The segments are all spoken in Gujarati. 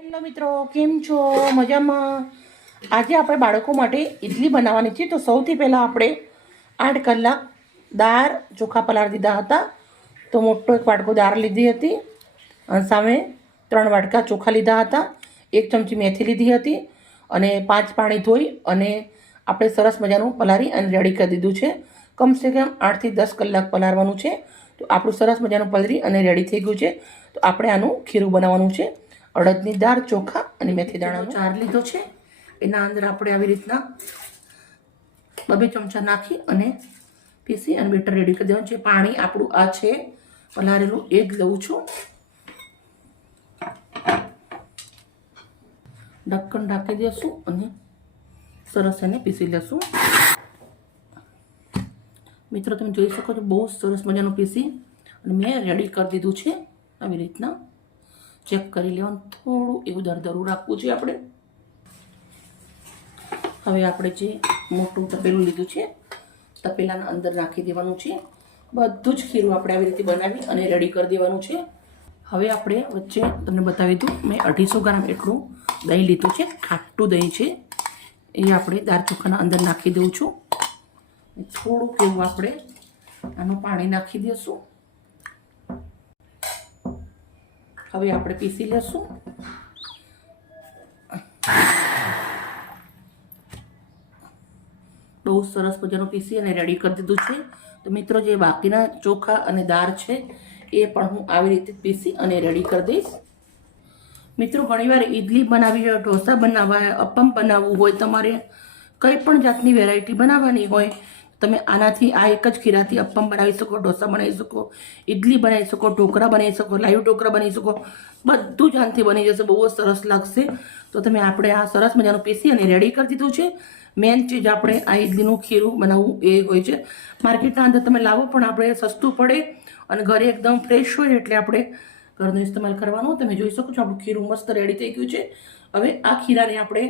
હેલો મિત્રો, કેમ છો? મજામાં? આજે આપણે બાળકો માટે ઇડલી બનાવવાની છે. તો સૌથી પહેલાં આપણે 8 કલાક દાળ ચોખા પલાળી દીધા હતા. તો મોટો એક વાટકો દાળ લીધી હતી અને સામે 3 વાટકા ચોખા લીધા હતા, 1 ચમચી મેથી લીધી હતી અને 5 પાણી ધોઈ અને આપણે સરસ મજાનું પલાળી અને રેડી કરી દીધું છે. કમસે કમ 8 થી 10 કલાક પલાળવાનું છે. તો આપણું સરસ મજાનું પલળી અને રેડી થઈ ગયું છે. તો આપણે આનું ખીરું બનાવવાનું છે. અડદની દાળ, ચોખા અને મેથી દાણાનો ચાર લીધો છે. એના અંદર આપણે આવી રીતના 2 ચમચા નાખી અને પીસી અને બેટર રેડી કરી દેવાનું છે. પાણી આપણું આ છે પલાળેલું, એ જ લઉં છું. ઢક્કન ઢાંકી દેશું અને સરસ એને પીસી લેશું. મિત્રો, તમે જોઈ શકો છો બહુ સરસ મજાનું પીસી અને મેં રેડી કરી દીધું છે. આવી રીતના ચેક કરી લેવાનું, થોડું એવું દરદરું રાખવું છે આપણે. હવે આપણે જે મોટું તપેલું લીધું છે, તપેલાના અંદર નાખી દેવાનું છે. બધું જ ખીરું આપણે આવી રીતે બનાવી અને રેડી કરી દેવાનું છે. હવે આપણે વચ્ચે તમને બતાવી દઉં, મેં 250 ગ્રામ એટલું દહીં લીધું છે. ખાટું દહીં છે, એ આપણે દાળ ચોખાના અંદર નાખી દઉં છું. થોડુંક એવું આપણે આનું પાણી નાખી દઈશું. હવે આપણે પીસી લેશું. બહુ સરસ મજાનું પીસી અને રેડી કરી દીધું છે. તો મિત્રો, જે બાકીના ચોખા અને દાળ છે એ પણ હું આવી રીતે પીસી અને રેડી કરી દઈશ. મિત્રો, ઘણીવાર ઇડલી બનાવવી હોય, ઢોસા બનાવવા હોય, અપમ બનાવવું હોય, તમારે કંઈ પણ જાતની વેરાયટી બનાવવાની હોય, તમે આનાથી આ એક જ ખીરાથી અપમ બનાવી શકો, ઢોસા બનાવી શકો, ઇડલી બનાવી શકો, ઢોકળા બનાવી શકો, લાઈવ ઢોકળા બનાવી શકો. બધું જ આનાથી બની જશે, બહુ જ સરસ લાગશે. તો તમે આપણે આ સરસ મજાનું પીસી અને રેડી કરી દીધું છે. મેન ચીજ આપણે આ ઇડલીનું ખીરું બનાવવું એ હોય છે. માર્કેટના અંદર તમે લાવો પણ આપણે સસ્તું પડે અને ઘરે એકદમ ફ્રેશ હોય એટલે આપણે ઘરનો ઇસ્તેમાલ કરવાનો. તમે જોઈ શકો છો આપણું ખીરું મસ્ત રેડી થઈ ગયું છે. હવે આ ખીરાને આપણે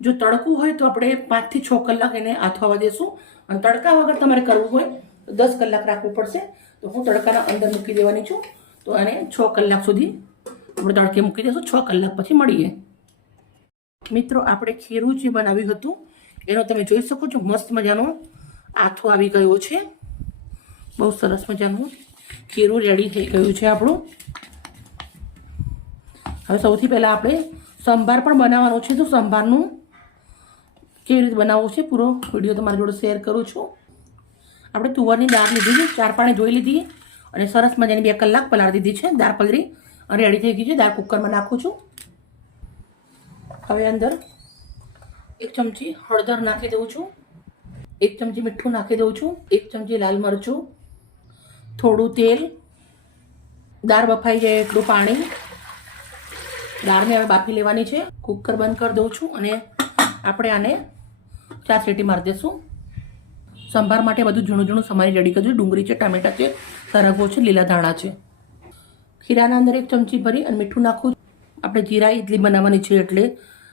જો તળકું હોય તો આપણે 5 થી 6 કલાક એને આથવા દેશું અને તડકા વગર તમારે કરવું હોય તો 10 કલાક રાખવું પડશે. તો હું તડકાના અંદર મૂકી દેવાની છું. તો આને 6 કલાક સુધી આપણે તડકે મૂકી દઈશું. 6 કલાક પછી મળીએ. મિત્રો, આપણે ખીરું જે બનાવ્યું હતું એનો તમે જોઈ શકો છો મસ્ત મજાનો આથો આવી ગયો છે. બહુ સરસ મજાનું ખીરું રેડી થઈ ગયું છે આપણું. હવે સૌથી પહેલાં આપણે સંભાર પણ બનાવવાનો છે. તો સંભારનું કેવી રીતે બનાવવું છે પૂરો વિડીયો તમારી જોડે શેર કરું છું. આપણે તુવરની દાળ લીધી છે, 4 પાણી ધોઈ લીધી અને સરસ મજાની 2 કલાક પલાળી દીધી છે. દાળ પલળી અને રેડી થઈ ગઈ છે. દાળ કુકરમાં નાખું છું. હવે અંદર 1 ચમચી હળદર નાખી દઉં છું, 1 ચમચી મીઠું નાખી દઉં છું, 1 ચમચી લાલ મરચું, થોડું તેલ, દાળ બફાઈ જાય એટલું પાણી. દાળને હવે બાફી લેવાની છે. કુકર બંધ કરી દઉં છું અને આપણે આને 4 સીટી મારી દઈશું. સંભાર માટે બધું ઝીણું ઝીણું સમારી રેડી કરજો. ડુંગળી છે, ટામેટા છે, સરગવો છે, લીલા ધાણા છે. ખીરાના અંદર 1 ચમચી ભરી અને મીઠું નાખું. આપણે જીરા ઇડલી બનાવવાની છે એટલે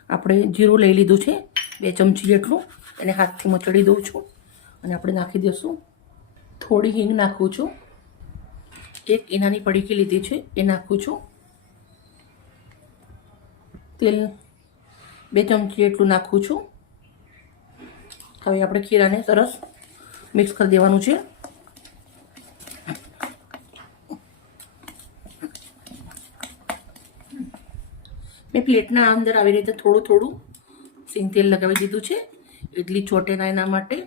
આપણે જીરું લઈ લીધું છે 2 ચમચી જેટલું. એને હાથથી મચડી દઉં છું અને આપણે નાખી દઈશું. થોડી હિંગ નાખું છું. 1 ઈનાની પડીકી લીધી છે એ નાખું છું. તેલ 2 ચમચી એટલું નાખું છું. હવે આપણે ખીરાને સરસ મિક્સ કરી દેવાનું છે. મેં પ્લેટના અંદર આવી રીતે થોડું થોડું સિંગ તેલ લગાવી દીધું છે ઇડલી ચોટે ના એના માટે.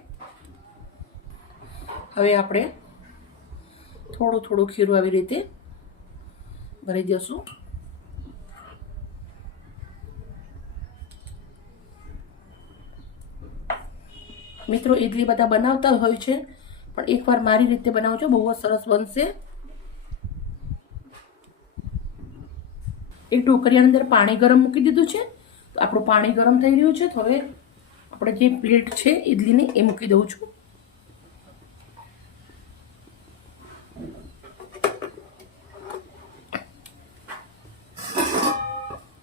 હવે આપણે થોડું થોડું ખીરું આવી રીતે ભરી દઈશું. મિત્રો, ઇડલી બધા બનાવતા હોય છે પણ એકવાર મારી રીતે બનાવજો, બહુ જ સરસ બનશે. એક ઢોકળિયાની અંદર પાણી ગરમ મૂકી દીધું છે. તો આપણું પાણી ગરમ થઈ રહ્યું છે. તો હવે આપણે જે પ્લેટ છે ઇડલીની એ મૂકી દઉં છું.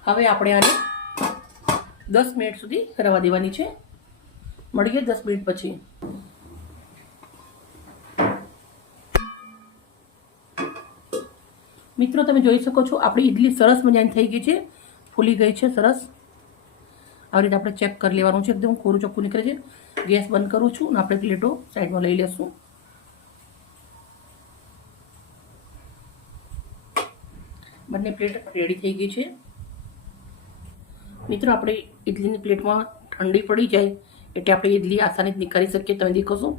હવે આપણે આને 10 મિનિટ સુધી રવા દેવાની છે. મળીએ 10 મિનિટ પછી. મિત્રો, તમે જોઈ શકો છો આપણી ઇડલી સરસ મજાની થઈ ગઈ છે. ફૂલી ગઈ છે સરસ. આવી રીતે આપણે ચેક કરી લેવાનું છે. એકદમ કોરું ચોખ્ખું નીકળે છે. ગેસ બંધ કરું છું અને આપણે પ્લેટો સાઈડમાં લઈ લેશું. બંને પ્લેટ રેડી થઈ ગઈ છે. મિત્રો આપણે ઇડલીની પ્લેટમાં ઠંડી પડી જાય એટલે આપણે ઇડલી આસાનીથી નીકાળી શકીએ. તમે દેખો છો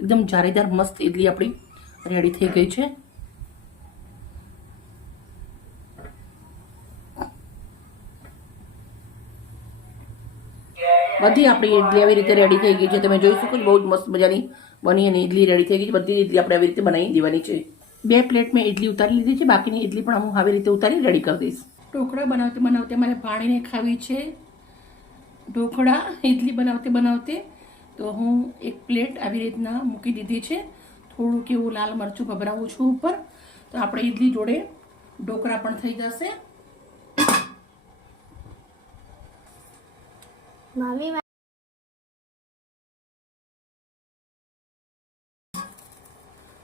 એકદમ જારેદાર મસ્ત ઇડલી આપણી રેડી થઈ ગઈ છે. બધી આપણી ઇડલી આવી રીતે રેડી થઈ ગઈ છે. તમે જોઈ શકો છો બહુ જ મસ્ત મજાની બની અને ઇડલી રેડી થઈ ગઈ છે. બધી ઇડલી આપણે આવી રીતે બનાવી દેવાની છે. 2 પ્લેટ મેં ઇડલી ઉતારી લીધી છે. બાકીની ઇડલી પણ હું આવી રીતે ઉતારી રેડી કરી દઈશ. ઢોકળા બનાવતે મને પાણીને ખાવી છે. ઢોકળા ઇડલી બનાવતે તો હું એક પ્લેટ આવી રીતના મૂકી દીધી છે. થોડુંક એવું લાલ મરચું ભભરાવું છું ઉપર, તો આપણે ઇડલી જોડે ઢોકળા પણ થઈ જશે.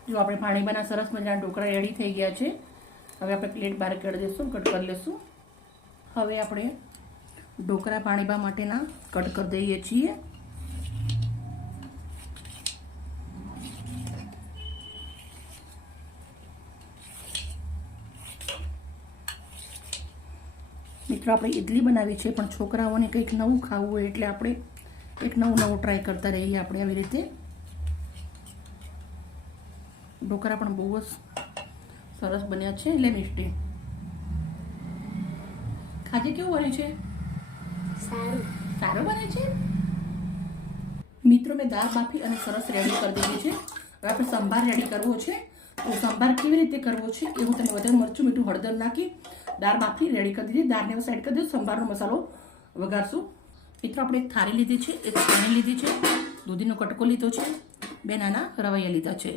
જો આપણે પાણીમાં સરસ મજાના ઢોકળા રેડી થઈ ગયા છે. હવે આપણે પ્લેટ બહાર કાઢી દઈશું, કટ કરી લઈશું. હવે આપણે ઢોકળા પાણીબા માટેના કટ કરી દઈએ છીએ. મિત્રો આપણે ઇડલી બનાવી છે, પણ છોકરાઓને કંઈક નવું ખાવું હોય એટલે આપણે એક નવું ટ્રાય કરતા રહીએ. આપણે આવી રીતે ઢોકળા પણ બહુ જ સરસ બન્યા છે. એટલે મિષ્ટી ખાજે કેવું બને છે? સારું બને છે. મિત્રો મેં દાળ બાફી અને સરસ રેડી કરી દીધી છે. હવે આપણે સંભાર રેડી કરવો છે. તો સંભાર કેવી રીતે કરવો છે એ હું તમને વધારે મરચું મીઠું હળદર નાખી દાળ બાફી રેડી કરી દીધી. દાળને સાઈડ કરી દીધું. સંભારનો મસાલો વઘારશું. મિત્રો આપણે એક થાળી લીધી છે, એક છાણી લીધી છે, દૂધીનો કટકો લીધો છે, 2 નાના રવૈયા લીધા છે.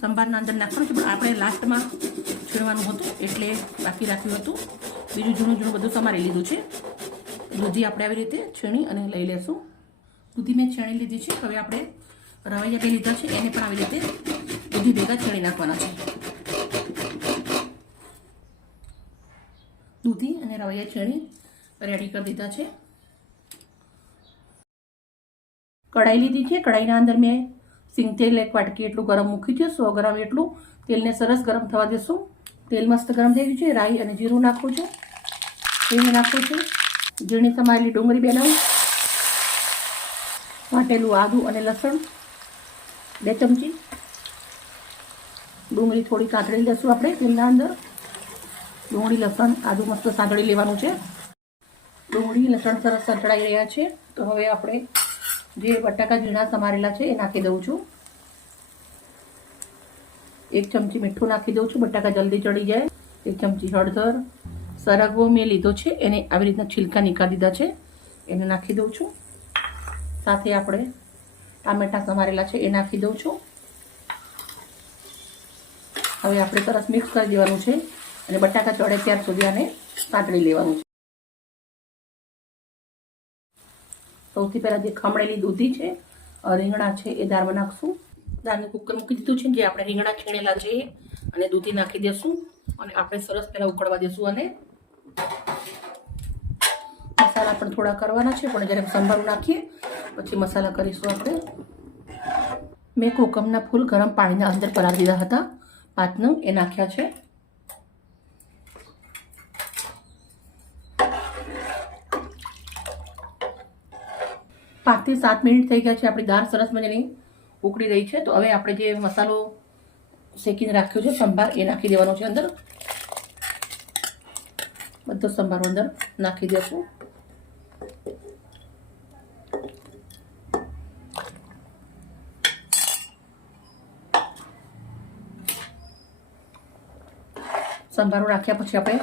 સંભારના અંદર નાખવાનું છે, પણ આપણે લાસ્ટમાં છીણવાનું હતું એટલે બાકી રાખ્યું હતું. બીજું જૂનું બધું સમારી લીધું છે. દૂધી આપણે આવી રીતે છીણી અને લઈ લેશું. દૂધી મેં છીણી લીધી છે. હવે આપણે રવૈયા 2 લીધા છે, એને પણ આવી રીતે દૂધી ભેગા છીણી નાખવાના છે. દૂધી અને રવૈયા છીણી રેડી કરી દીધા છે. કઢાઈ લીધી છે. કઢાઈના અંદર મેં સિંગ તેલ 1 વાટકી એટલું ગરમ મૂકી છે. 100 ગ્રામ એટલું તેલને સરસ ગરમ થવા દેશું. તેલ મસ્ત ગરમ થઈ ગયું છે. રાઈ અને જીરું નાખું છું. હિંગ નાખું છું. ઝીણી સમારેલી ડુંગળી બનાવું, વાટેલું આદું અને લસણ 2 ચમચી. ડુંગળી થોડી કાતળી લેશું આપણે તેલના અંદર. ડુંગળી લસણ આદું મસ્ત સાંતળી લેવાનું છે. ડુંગળી લસણ સરસ સંતળાઈ રહ્યા છે. તો હવે આપણે જે બટાકા ઝીણા સમારેલા છે એ નાખી દઉં છું. 1 ચમચી મીઠું નાખી દઉં છું, બટાકા જલ્દી ચડી જાય. 1 ચમચી હળદર. સરગવો મેં લીધો છે, એને આવી રીતના છિલકા નીકાળી દીધા છે, એને નાખી દઉં છું. સાથે આપણે ટામેટા સમારેલા છે એ નાખી દઉં છું. હવે આપણે સરસ મિક્સ કરી દેવાનું છે અને બટાકા ચડે ત્યાર સુધી આને સાંતળી લેવાનું છે. સૌથી પહેલાં જે ખમણેલી દૂધી છે, રીંગણા છે એ દાળમાં નાખશું. દાળને કુકર મૂકી દીધું છે. જે આપણે રીંગણા છીણેલા છે અને દૂધી નાખી દેશું અને આપણે સરસ પહેલાં ઉકળવા દેશું. અને મસાલા પણ થોડા કરવાના છે, પણ જ્યારે સંભાર નાખીએ પછી મસાલા કરીશું આપણે. મેં કોકમના ફૂલ ગરમ પાણીના અંદર પલાળી દીધા હતા, 5 નંગ એ નાખ્યા છે. પાંચથી 7 મિનિટ થઈ ગયા છે. આપણી દાળ સરસ મજાની ઉકળી રહી છે. તો હવે આપણે જે મસાલો શેકીને રાખ્યો છે સંભાર એ નાખી દેવાનો છે અંદર. બધો સંભાર અંદર નાખી દેશું. સંભારો નાખ્યા પછી આપણે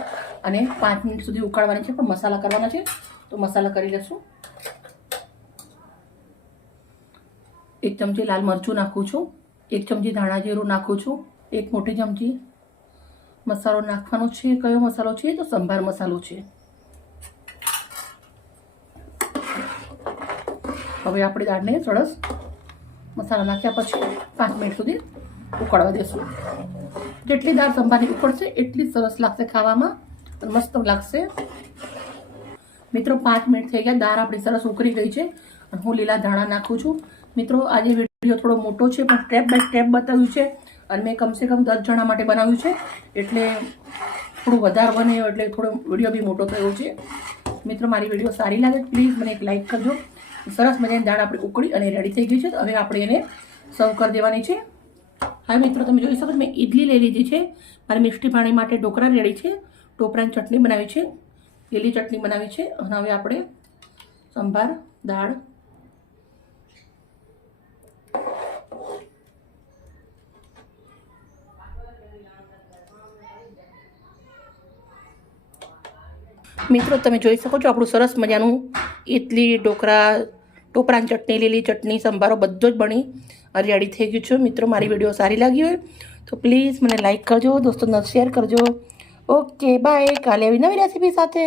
અને 5 મિનિટ સુધી ઉકાળવાની છે, પણ મસાલા કરવાના છે તો મસાલા કરી લઈશું. 1 ચમચી લાલ મરચું નાખું છું, 1 ચમચી ધાણા જીરું નાખું છું, 1 મોટી ચમચી મસાલો નાખવાનો છે. કયો મસાલો છે? તો સંભાર મસાલો છે. હવે આપણે દાળને સરસ મસાલા નાખ્યા પછી 5 મિનિટ સુધી ઉકળવા દેશું. જેટલી દાળ સંભારની ઉકળશે એટલી સરસ લાગશે ખાવામાં, મસ્ત લાગશે. મિત્રો 5 મિનિટ થઈ ગયા, દાળ આપણી સરસ ઉકળી ગઈ છે અને હું લીલા ધાણા નાખું છું. મિત્રો આજે વિડીયો થોડો મોટો છે પણ સ્ટેપ બાય સ્ટેપ બતાવ્યું છે અને મેં કમસે કમ 10 જણા માટે બનાવ્યું છે એટલે થોડું વધારે બન્યું એટલે થોડો વિડીયો બી મોટો થયો છે. મિત્રો મારી વિડીયો સારી લાગે પ્લીઝ મને એક લાઇક કરજો. સરસ મજાની દાળ આપણી ઉકળી અને રેડી થઈ ગઈ છે. તો હવે આપણે એને સર્વ કરી દેવાની છે. હા મિત્રો તમે જોઈ શકો છો મેં ઇડલી લઈ લીધી છે. મારી મિષ્ટી પાણી માટે ઢોકળા રેડી છે. ટોપરાની ચટણી બનાવી છે, લીલી ચટણી બનાવી છે અને હવે આપણે સંભાર દાળ મિત્રો તમે જોઈ શકો છો આપણું સરસ મજાનું ઇડલી ઢોકળા ટોપરાની ચટણી લીલી ચટણી સંભારો બધો જ બની રેડી થઈ ગયું છે. મિત્રો મારી વિડીયો સારી લાગી હોય તો પ્લીઝ મને લાઇક કરજો, દોસ્તોને શેર કરજો. ઓકે બાય, કાલે આવી નવી રેસીપી સાથે.